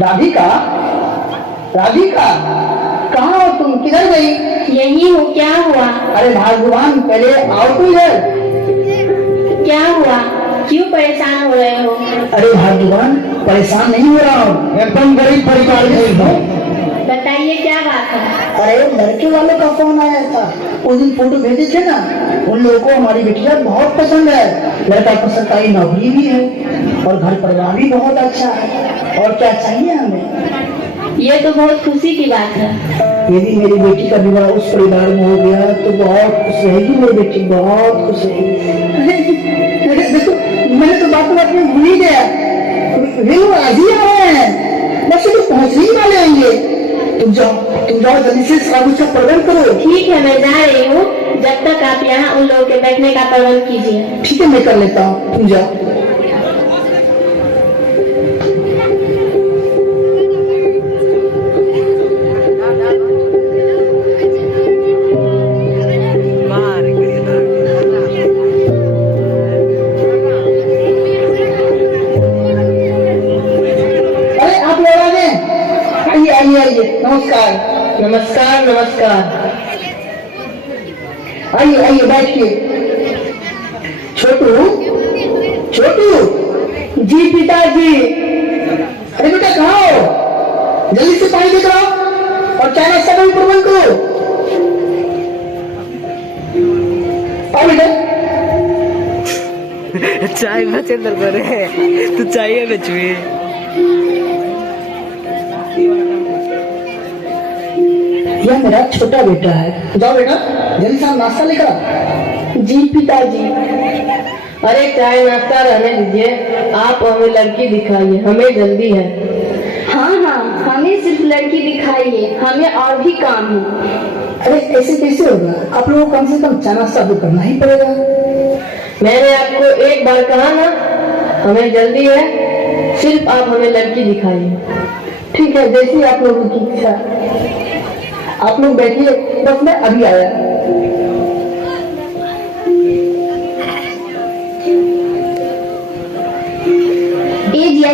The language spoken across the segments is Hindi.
राधिका, राधिका, कहाँ हो तुम? किधर गई? यही हूँ। क्या हुआ? अरे भाग्यवान, पहले आओ तो इधर। क्या हुआ? क्यों परेशान हो रहे हो? अरे भाग्यवान, परेशान नहीं हो रहा हूँ, एकदम गरीब परिवार से हूँ। बताइए क्या बात है? अरे लड़के वालों का फोन आया था, उस दिन फोटो भेजे थे ना, उन लोगों को हमारी बिटिया बहुत पसंद है। लड़का को सरकारी नौकरी भी है और घर परिवार भी बहुत अच्छा है। और क्या चाहिए हमें? ये तो बहुत खुशी की बात है। यदि मेरी बेटी का विवाह उस परिवार में हो गया तो बहुत खुश रहेगी मेरी बेटी, बहुत खुश रहेगी। देखो, मैंने तो बात में भूल ही गया, वो आज ही आ रहे हैं, बस ये पहुंचने ही वाले आएंगे। तुम जाओ जल्दी से सब उसका प्रबंध करो। ठीक है, मैं जा रही हूँ। जब तक आप यहाँ उन लोगों के बैठने का प्रबंध कीजिए। ठीक है, मैं कर लेता हूँ, तुम जाओ। आइए, नमस्कार। नमस्कार नमस्कार। आइए आइए, बैठिए। छोटू, छोटू। जी पिताजी। अरे बेटा कहाँ हो? जल्दी से पानी लेकर आओ और चाय नाश्ता का भी प्रबंध करो। आओ बेटा। चाय बचे करे तू चाहिए बचवी। यह मेरा छोटा बेटा है। जाओ बेटा, जल्दी से नाश्ता लेकर आओ। जी पिताजी। अरे चाय नाश्ता रहने दीजिए, आप हमें लड़की दिखाइए, हमें जल्दी है। हाँ हाँ, हमें सिर्फ लड़की दिखाइए, हमें और भी काम है। अरे ऐसे कैसे होगा? आप लोगों को कम से कम चाय नाश्ता तो करना ही पड़ेगा। मैंने आपको एक बार कहा ना, हमें जल्दी है, सिर्फ आप हमें लड़की दिखाइए। ठीक है, जैसी आप लोगों की इच्छा। आप लोग बैठिए, बस मैं अभी आया।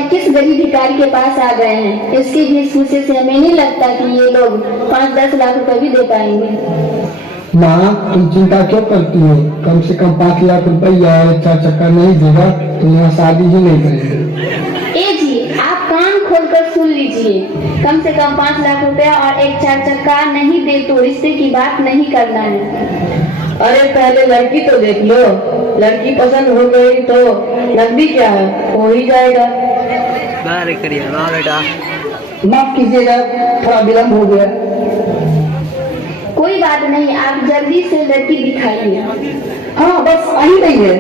किस गरीब भिखारी के पास आ गए हैं? इसके वेशभूषे से हमें नहीं लगता कि ये लोग 5-10 लाख रुपए भी दे पाएंगे। माँ, तुम चिंता क्यों करती हो? कम से कम 5 लाख रुपया और 4 चक्का नहीं देगा तो यहाँ शादी ही नहीं करेंगे। ए जी, आप कान खोलकर सुन लीजिए, कम से कम 5 लाख रुपया और एक 4 चक्का नहीं दे तो रिश्ते की बात नहीं करना है। अरे पहले लड़की तो देख लो, लड़की पसंद हो गई तो नकदी क्या है, हो ही जाएगा। बारे करिए ना बेटा। माफ कीजिएगा, थोड़ा विलम्ब हो गया। कोई बात नहीं, आप जल्दी से लड़की दिखाइए। हाँ, बस आ ही रही है।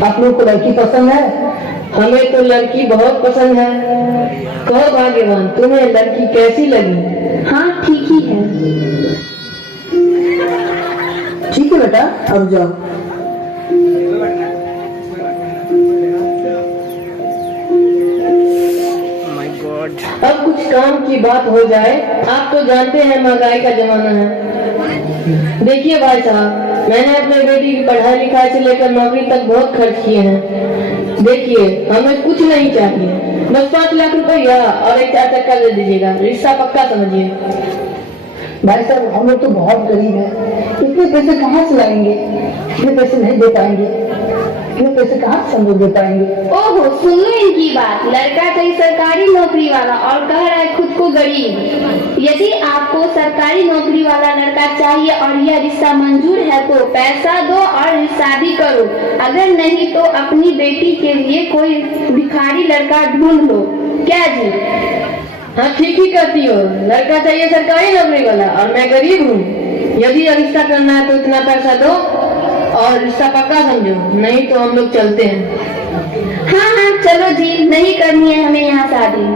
आप लोग को लड़की पसंद है? हमें तो लड़की बहुत पसंद है। कहो भाग्यवान, तुम्हें लड़की कैसी लगी? हाँ ठीक ही है। ठीक है बेटा, अब जाओ। My God. अब कुछ काम की बात हो जाए। आप तो जानते हैं महंगाई का जमाना है। देखिए भाई साहब, मैंने अपने बेटी की पढ़ाई लिखाई से लेकर नौकरी तक बहुत खर्च किए हैं। देखिए, हमें कुछ नहीं चाहिए, बस 5 लाख रुपया और एक 4 चक्का दे दीजिएगा, रिश्ता पक्का समझिए। भाई साहब, हम लोग तो बहुत गरीब हैं, इतने पैसे कहाँ से लाएंगे? इतने पैसे नहीं दे पाएंगे, इतने पैसे कहाँ से हम लोग दे पाएंगे? ओहो, सुनो इनकी बात। लड़का कहीं सरकारी नौकरी वाला और कह रहा है खुद को गरीब। यदि आपको सरकारी नौकरी वाला लड़का चाहिए और यह रिश्ता मंजूर है तो पैसा दो और शादी करो, अगर नहीं तो अपनी बेटी के लिए कोई भिखारी लड़का ढूंढ लो। क्या जी? हाँ ठीक ही कहती हो, लड़का चाहिए सरकारी नौकरी वाला और मैं गरीब हूँ। यदि रिश्ता करना है तो इतना पैसा दो और रिश्ता पक्का समझो, नहीं तो हम लोग चलते हैं। हाँ हाँ चलो जी, नहीं करनी है हमें यहाँ शादी।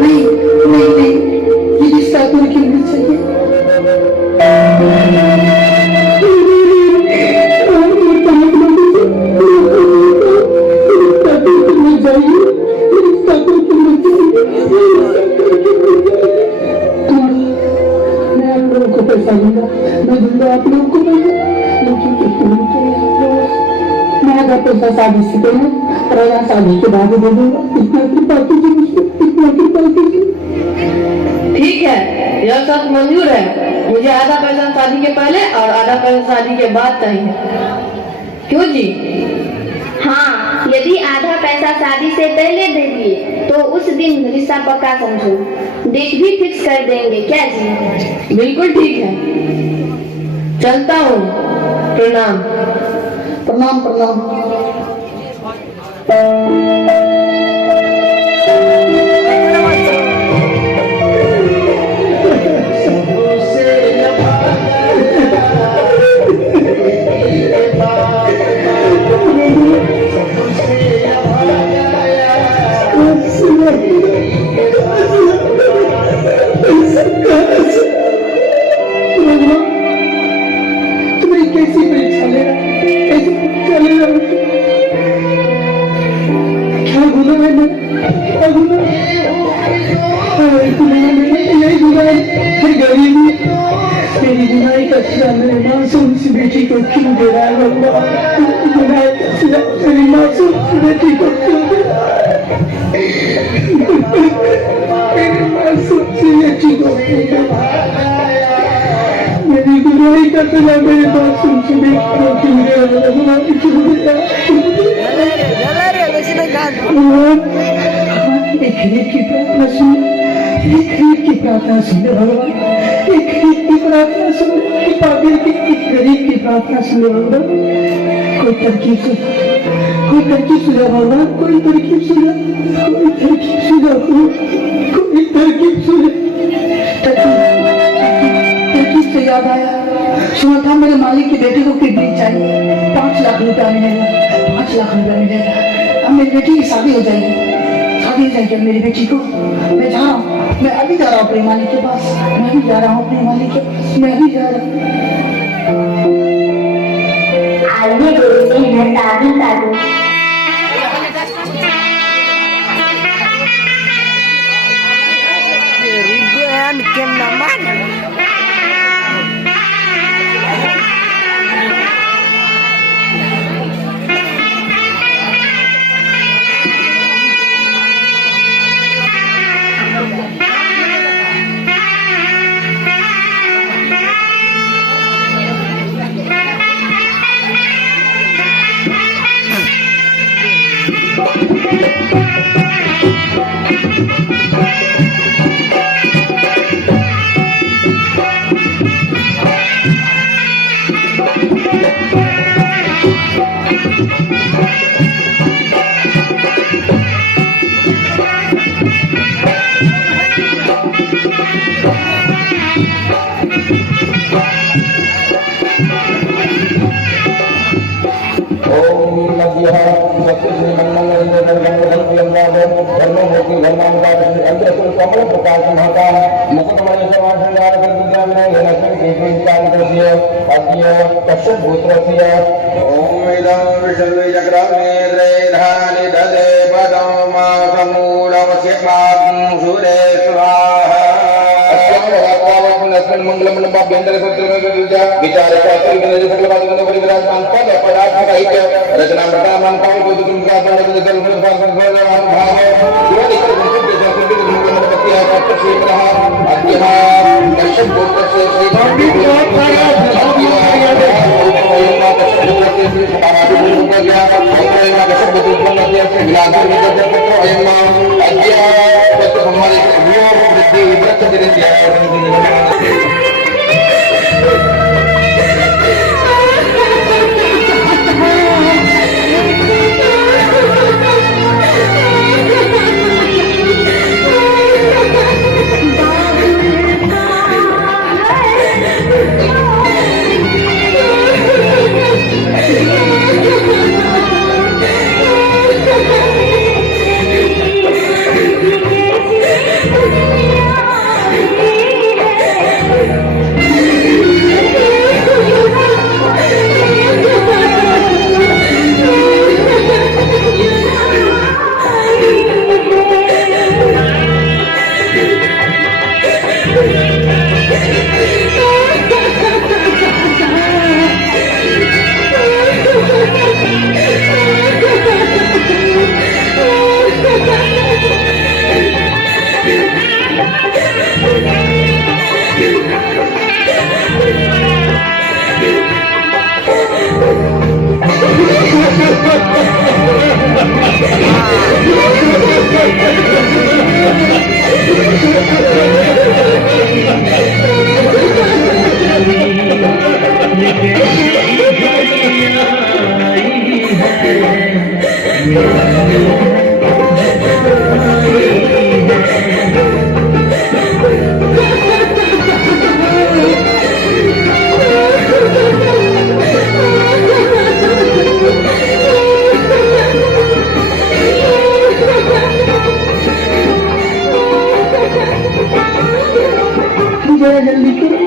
नहीं नहीं नहीं, ये रिश्ता तो नहीं चाहिए। मैं दूंगा आप लोग को, लेकिन मैं अगर पैसा शादी से पहले और अगर शादी के बाद दे दूंगा। इतना कृपा कीजिए मुझको, इतना कृपा कीजिए। ठीक है, यह शर्त मंजूर है। मुझे आधा पैसा शादी के पहले और आधा पैसा शादी के बाद चाहिए। क्यों जी? हाँ, यदि आधा पैसा शादी से पहले दे दिए तो उस दिन रिश्ता पक्का समझो, डेट भी फिक्स कर देंगे। क्या जी? बिल्कुल ठीक है, चलता हूँ। प्रणाम। प्रणाम प्रणाम। तुम्हारी कैसी परीक्षा ले रहा, कैसी परीक्षा ले रहा? क्या गुना है मेरा, क्या गुना? यही गुना है, गरीबी। मेरी गुनाही का सिला मेरे मासूम सी बेटी को क्यों दे रहा है भगवान? गुनाही का सिला मेरी मासूम सी बेटी को क्यों दे रहा है? मेरी मासूम सी बेटी को क्यों दे रहा है? मेरी गुनाही का सिला मेरे मासूम सी बेटी को क्यों दे रहा है भगवान? क्यों दे रहा है? एक गरीब की प्रार्थना सुन, एक गरीब की प्रार्थना सुन भगवान, एक गरीब की प्रार्थना सुन, एक गरीब की प्रार्थना सुन भगवान। कोई तरकीब सुन, कोई तरकीब सुना भगवान, कोई तरकीब सुना, कोई तरकीब सुना, कोई तरकीब सुना। तरकीब से याद आया, सुना था मेरे मालिक की बेटी को किडनी चाहिए, 5 लाख रुपया मिलेगा, 5 लाख रुपया मिलेगा। अब मेरी बेटी की शादी हो जाएगी, शादी हो जाएगी मेरी बेटी को। मैं जा रहा हूँ, मैं अभी जा रहा हूँ अपने मालिक के पास, मैं भी जा रहा हूँ अपने मालिक के पास, मैं भी जा रहा हूँ। आइए बोलते हैं दादी दादी। Ribuan kem naman. जरा जल्दी करो।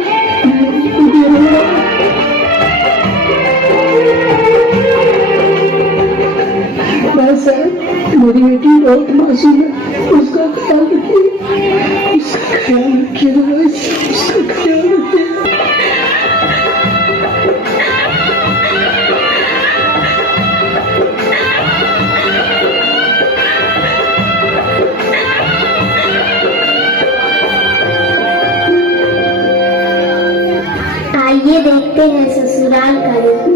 बस सर, मेरी बेटी बहुत मासूम है, उसका ख्याल रखिए, उसका ख्याल रखिए, बस उसका ख्याल रखिए। आइए देखते हैं ससुराल का रूप।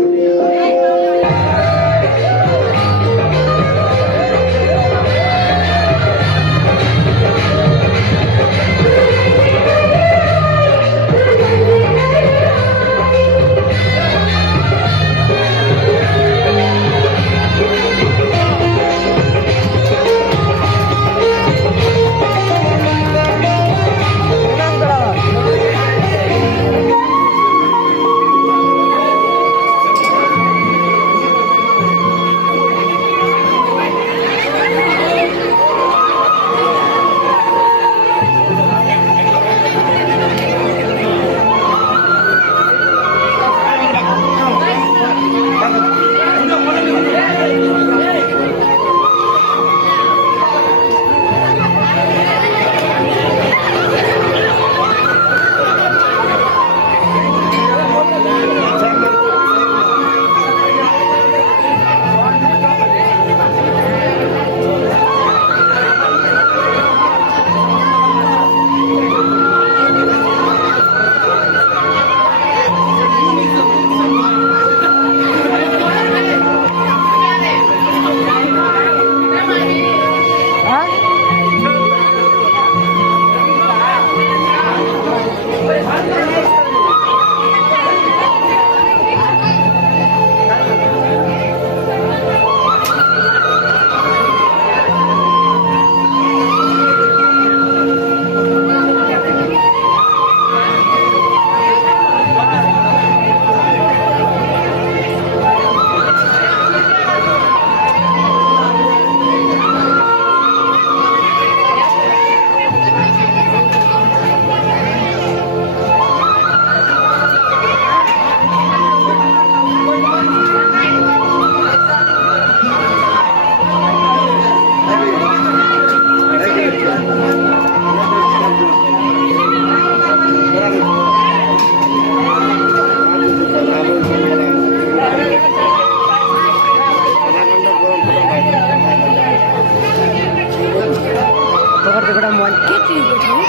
पकड़ बड़ा मोबाइल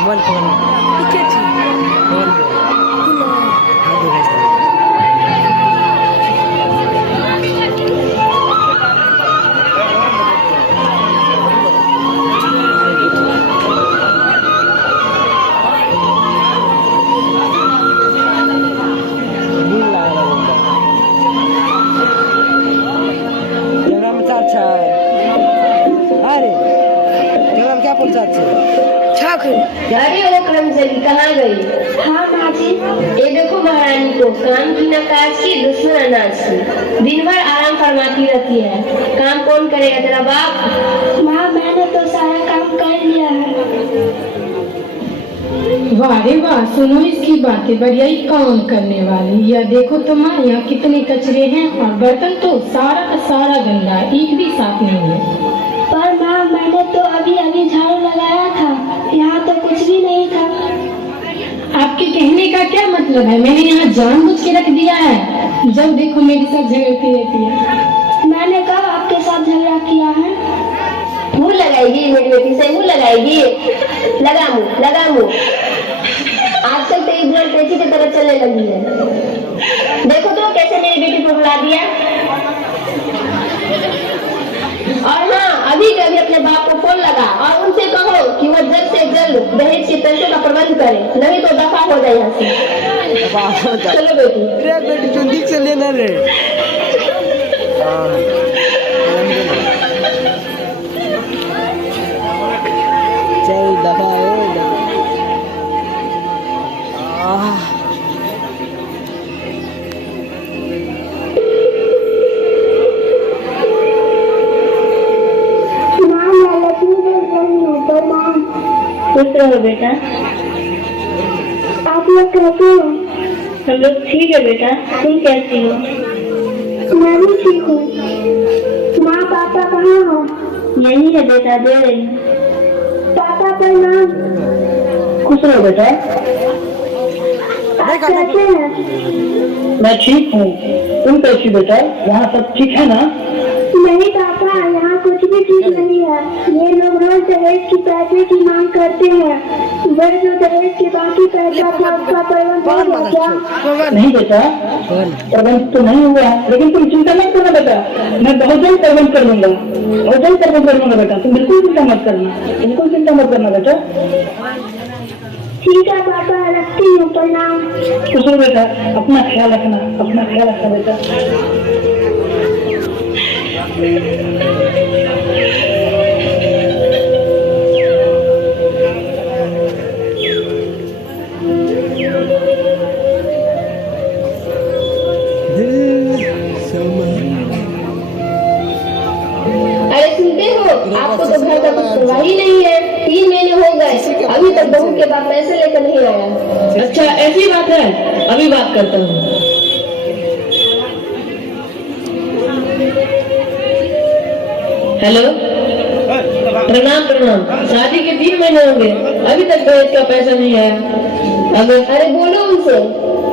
मोबाइल अरे वो कर्मचारी कहाँ गई? हाँ माँ जी। ये देखो महारानी को काम की नकाशी दुश्मन अनासी दिन भर आराम फरमाती रहती है। काम कौन करेगा तेरा बाप? माँ मैंने तो सारा काम कर लिया है। वाह रे वाह, सुनो इसकी बातें, बढ़िया ही काम करने वाली। यह देखो तो माँ, यहाँ कितने कचरे हैं और बर्तन तो सारा का सारा गंदा है, एक भी साफ नहीं है। पर माँ मैंने तो अभी अभी झाड़ू लगाया था, यहाँ तो कुछ भी नहीं था। आपके कहने का क्या मतलब है? मैंने यहाँ जानबूझ के रख दिया है, जब देखो मेरे साथ झगड़ती रहती है। मैंने कब आपके साथ झगड़ा किया है? मुँह लगाएगी मेरी बेटी से, मुँह लगाएगी। लगा मुँह, लगा मुँह। आजकल तेरी बुआ तेजी की तरह चलने लगी है। देखो तो कैसे मेरी बेटी को बुला दिया। और हाँ, अभी के अभी अपने बाप को फोन लगा और उनसे कहो कि वो जल्द से जल्द दहेज के पैसों का प्रबंध करे, नहीं तो दफा हो जाए यहाँ से। चलो बेटी। अरे बेटी तू ठीक से लेना रे। चल दफा हो खुश रहो बेटा। आप लोग कैसे हो? हम लोग ठीक है बेटा, तुम कैसी हो? मैं भी ठीक हूँ। माँ पापा कहाँ हो? यही है बेटा, दे रही। पापा पर नाम। खुश रहो बेटा। आप कैसे हैं? मैं ठीक हूँ, तुम कैसी बेटा? यहाँ सब ठीक है ना? नहीं पापा, यहाँ कुछ भी ठीक नहीं है। ये लोग रोज दहेज की पैसे की मांग करते हैं। वह जो दहेज के बाकी पैसा था उसका प्रबंध होगा क्या? नहीं बेटा, प्रबंध तो नहीं हुआ, लेकिन तुम चिंता मत करना बेटा, मैं बहुत जल्द प्रबंध कर लूंगा, बहुत जल्द प्रबंध कर लूंगा बेटा, तुम बिल्कुल चिंता मत करना, बिल्कुल चिंता मत करना बेटा। ठीक है पापा, रखती हूँ, प्रणाम। खुश रहो बेटा, अपना ख्याल रखना, अपना ख्याल रखना बेटा। अरे सुनते हो, आपको तो घर का कुछ परवाह ही नहीं है। 3 महीने हो गए, अभी तक बहू के पास पैसे लेकर नहीं आया। अच्छा ऐसी बात है, अभी बात करता हूँ। हेलो, प्रणाम प्रणाम। शादी के 3 महीने हो गए, अभी तक दहेज का पैसा नहीं आया। अरे बोलो उनसे,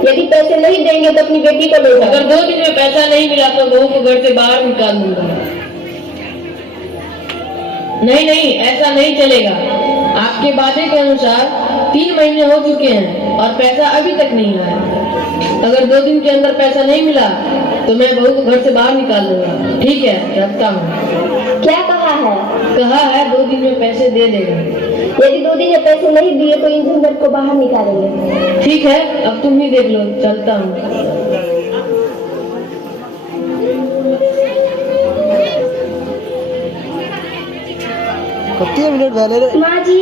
यदि पैसे नहीं देंगे तो अपनी बेटी को ले जाओ। अगर 2 दिन में पैसा नहीं मिला तो बहू को घर से बाहर निकाल दूंगा। नहीं नहीं, ऐसा नहीं चलेगा। आपके वादे के अनुसार 3 महीने हो चुके हैं और पैसा अभी तक नहीं आया। अगर 2 दिन के अंदर पैसा नहीं मिला तो मैं बहू को घर से बाहर निकाल दूंगा। ठीक है, रखता हूँ। क्या कहा है? कहा है 2 दिन में पैसे दे देगा। यदि 2 दिन में पैसे नहीं दिए तो इन झंझट को बाहर निकालेंगे। ठीक है, अब तुम ही देख लो, चलता हूँ। मिनट पहले माँ जी,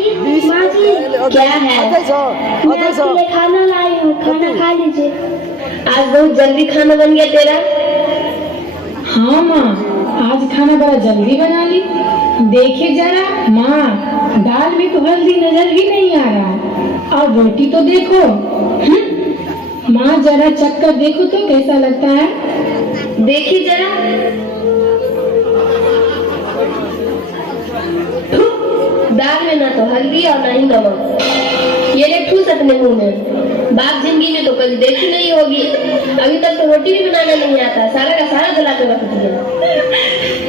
क्या है? मैं आपके लिए खाना लाई हूँ, खाना खा लीजिए। आज बहुत जल्दी खाना बन गया तेरा। हाँ माँ, आज खाना बड़ा जल्दी बना ली। देखिए जरा माँ, दाल में तो हल्दी नजर ही नहीं आ रहा, और रोटी तो देखो। माँ जरा चक्कर देखो तो कैसा लगता है। देखिए जरा, दाल में ना तो हल्दी और ना ही नमक। ये ले ठूस अपने मुंह में। बाप जिंदगी में तो कभी देखी नहीं होगी, अभी तक तो रोटी भी बनाना नहीं आता, सारा का सारा गला के रख दिया।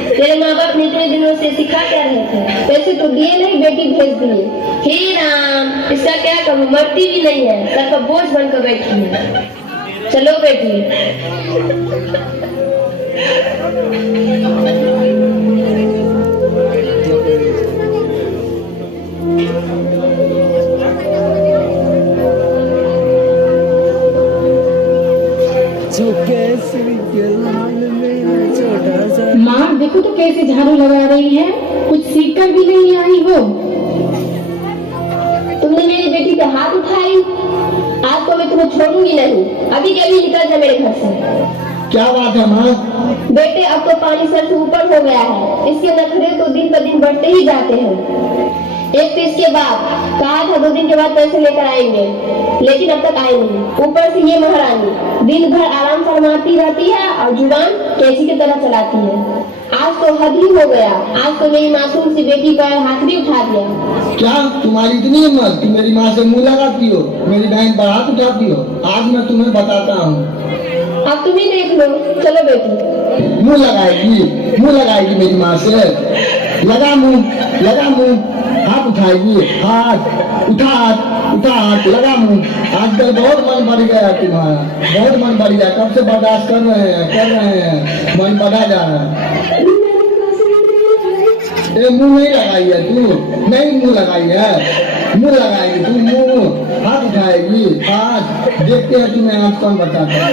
तेरे माँ बाप ने इतने दिनों से सिखा क्या रहे थे? पैसे तो दिए नहीं, बेटी भेज दिए। हे राम, इसका क्या करूँ, मरती भी नहीं है, सर पर बोझ बनकर बैठी है। चलो बेटी। माँ देखो तो कैसे झाड़ू लगा रही है, कुछ सीख कर भी नहीं आई हो। तुमने मेरी बेटी पे हाथ उठाई, आज तो मैं तुम्हें छोड़ूंगी नहीं। अभी के अभी निकल जा मेरे घर से। क्या बात है माँ? बेटे अब तो पानी सर से ऊपर हो गया है, इसके नखरे तो दिन ब दिन बढ़ते ही जाते हैं। एक तो इसके बाद कहा था 2 दिन के बाद पैसे लेकर आएंगे, लेकिन अब तक आए नहीं। ऊपर से ये महारानी दिन भर आराम फरमाती रहती है और जुबान कैसी की तरह चलाती है। आज तो हद ही हो गया, आज तो मेरी मासूम सी बेटी पर हाथ भी उठा दिया। क्या तुम्हारी इतनी हिम्मत, तुम मेरी माँ से मुंह लगाती हो, मेरी बहन पर हाथ उठाती हो? आज मैं तुम्हें बताता हूँ। अब तुम ही देख लो, चलो बेटी। मुंह लगाएगी मेरी माँ से? लगा मुंह, हाथ उठाएगी, हाथ उठा, लगा मुंह। आजकल बहुत मन बढ़ गया तुम्हारा, बहुत मन बढ़ गया, कब से बर्दाश्त कर रहे हैं, मन बढ़ा जा रहा है। ये मुंह नहीं लगाई है तू, नहीं मुंह लगाई है, मुंह लगाएगी तू, मुंह हाथ उठाएगी, हाथ देखते हैं तुम्हें आज कौन बताता है।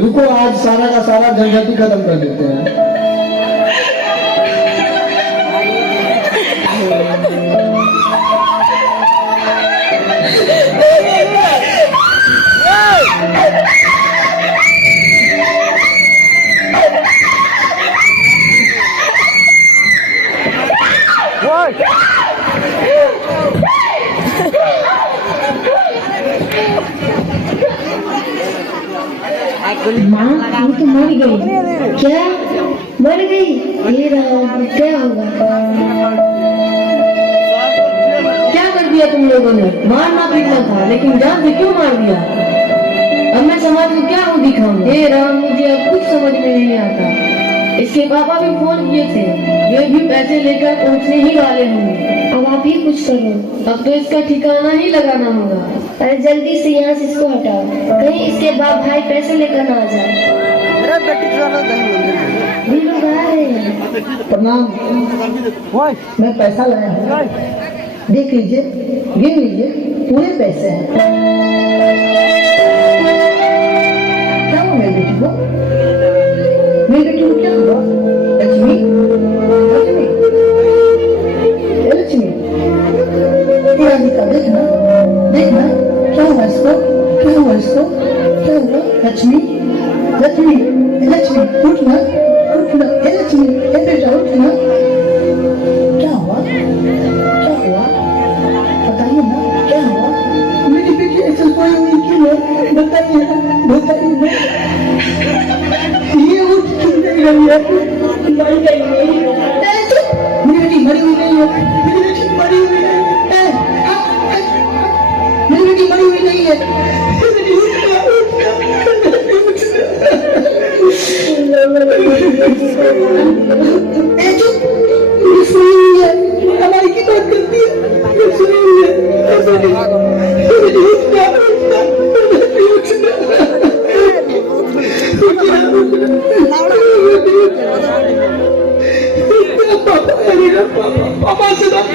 रुको, आज सारा का सारा झंझट ही खत्म कर देते हैं। माँ वो तो मर गई। क्या मर गई? हे राम, क्या होगा? क्या कर दिया तुम लोगों ने? मारना पीटना था, लेकिन जान से क्यों मार दिया? अब मैं समाज को क्या मुंह दिखाऊंगा? हे राम, मुझे अब कुछ समझ में नहीं आता। इसके पापा भी फोन किए थे, वे भी पैसे लेकर पहुंचने ही वाले होंगे। अब आप ही कुछ करो। अब तो इसका ठिकाना ही लगाना होगा। अरे जल्दी से यहाँ से इसको हटाओ, कहीं इसके बाप भाई पैसे लेकर ना आ जाए। ये लोग आ रहे हैं। प्रणाम, मैं पैसा लाया हूँ, देख लीजिए, गिन लीजिए, पूरे पैसे हैं। क्या हुआ मेरी बेटी को? मेरी बेटी को क्या हुआ? लक्ष्मी, लक्ष्मी, लक्ष्मी, पूरा निकाल, देखना, देखना, क्या हुआ इसको? क्या हुआ इसको? क्या हुआ? लक्ष्मी, लक्ष्मी, लक्ष्मी, उठना, उठना, हे लक्ष्मी, हे बेटा उठना। क्या हुआ? क्या हुआ? बताइए ना, क्या हुआ? मेरी बेटी ऐसे सोई हुई क्यों है? बताइए ना, बताइए ना। ये उठ क्यों नहीं रही है? मर गई नहीं। मेरी बेटी मरी हुई नहीं है, मेरी बेटी मरी हुई नहीं है, मेरी बेटी मरी हुई नहीं है। हमारी की बात करती है, पापा से बात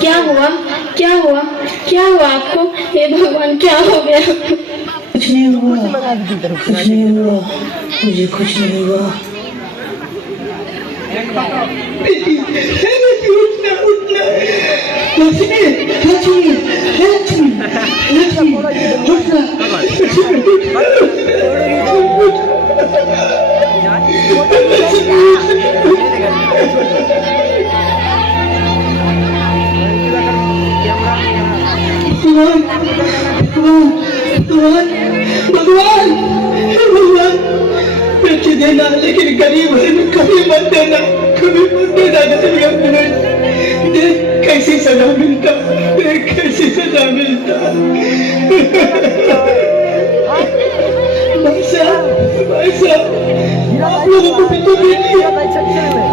क्या हुआ? क्या हुआ? क्या हुआ आपको? हे भगवान, क्या हो गया? कुछ नहीं हुआ, कुछ नहीं हुआ, मुझे कुछ नहीं हुआ। बेटी उठना उठना। लक्ष्मी लक्ष्मी लक्ष्मी लक्ष्मी उठना। भगवान भगवान भगवान बेटी देना, लेकिन गरीब है कभी मत देना, कभी मत देना। देख कैसी सजा मिलता, देख कैसी सजा मिलता। भाई साहब आप लोगों को भी तो बेटी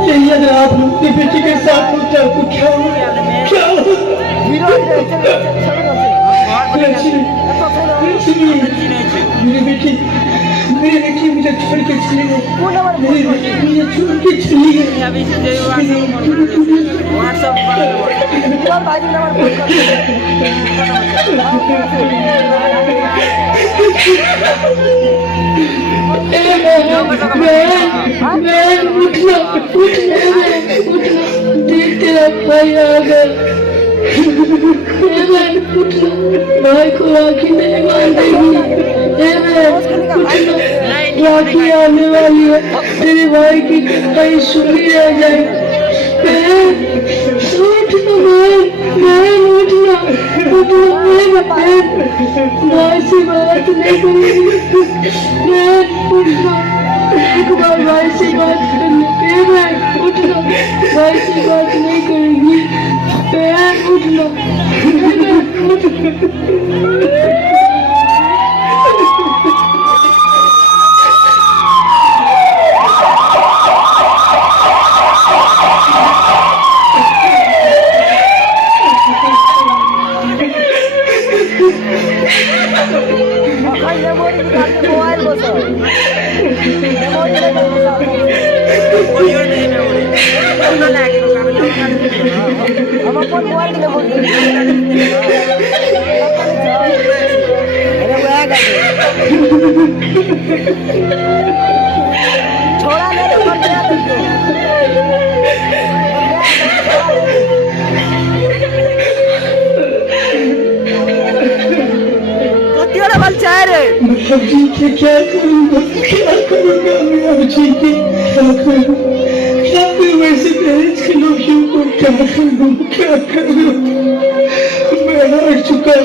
यही अगर आप लोग अपनी बेटी के साथ होता तो क्या हो? मेरी बेटी मुझे छोड़ के चली गई। मेरी बेटी मुझे छोड़ के चली गई। देख तेरा भाई आ गया। भाई को राखी नहीं बांधेगी। राखी आने वाली है, तेरे भाई की कहीं सुनी रह जाए। भाई से बात नहीं करेगी। उठना एक बार भाई से बात करने। उठना भाई से बात नहीं करेगी। उठना क्या करूँगा मैं अब जी के क्या करूँ वैसे दहेज के लोभियों को क्या करूँ। मैं हार चुका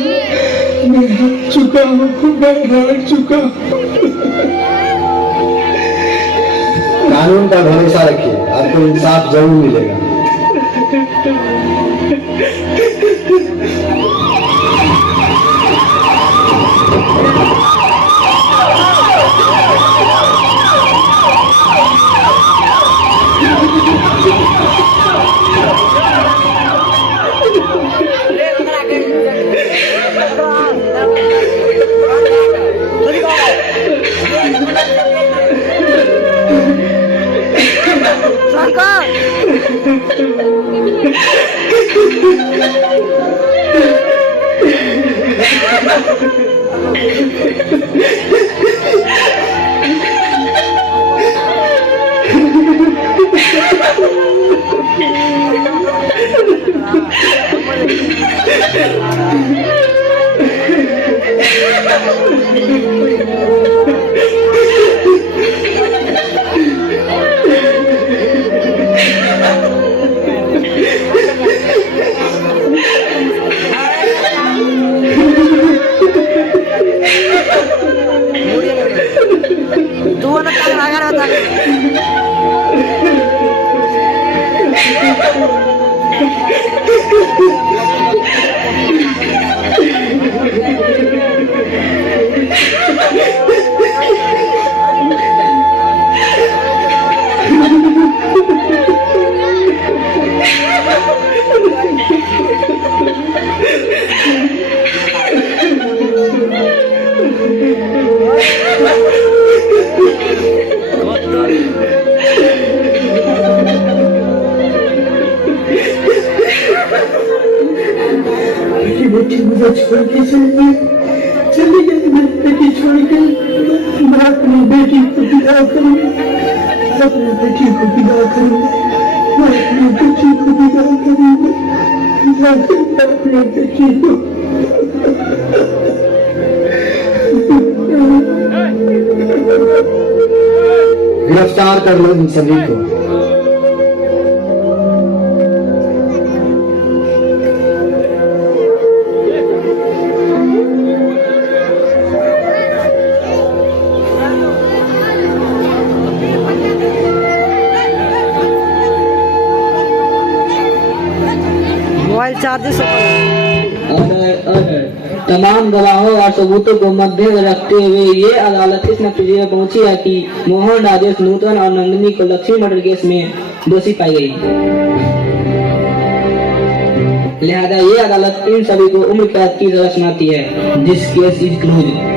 हूँ। कानून का भरोसा रखिए, आपको इंसाफ जरूर मिलेगा। बेटी मुझे छोड़ के चली गई। बेटी छोड़ के मैं अपनी बेटी को विदा करूँ, अपनी बेटी को विदा करूँ। गिरफ्तार कर लो इन सभी को। मोबाइल चार्जेस तमाम गवाहों और सबूतों को मद्देनजर रखते हुए ये अदालत इस नतीजे में पहुंची है कि मोहन, राजेश, नूतन और नंदिनी को लक्ष्मी मर्डर केस में दोषी पाई गई। लिहाजा ये अदालत इन सभी को उम्र कैद की सजा सुनाती है। This case is closed.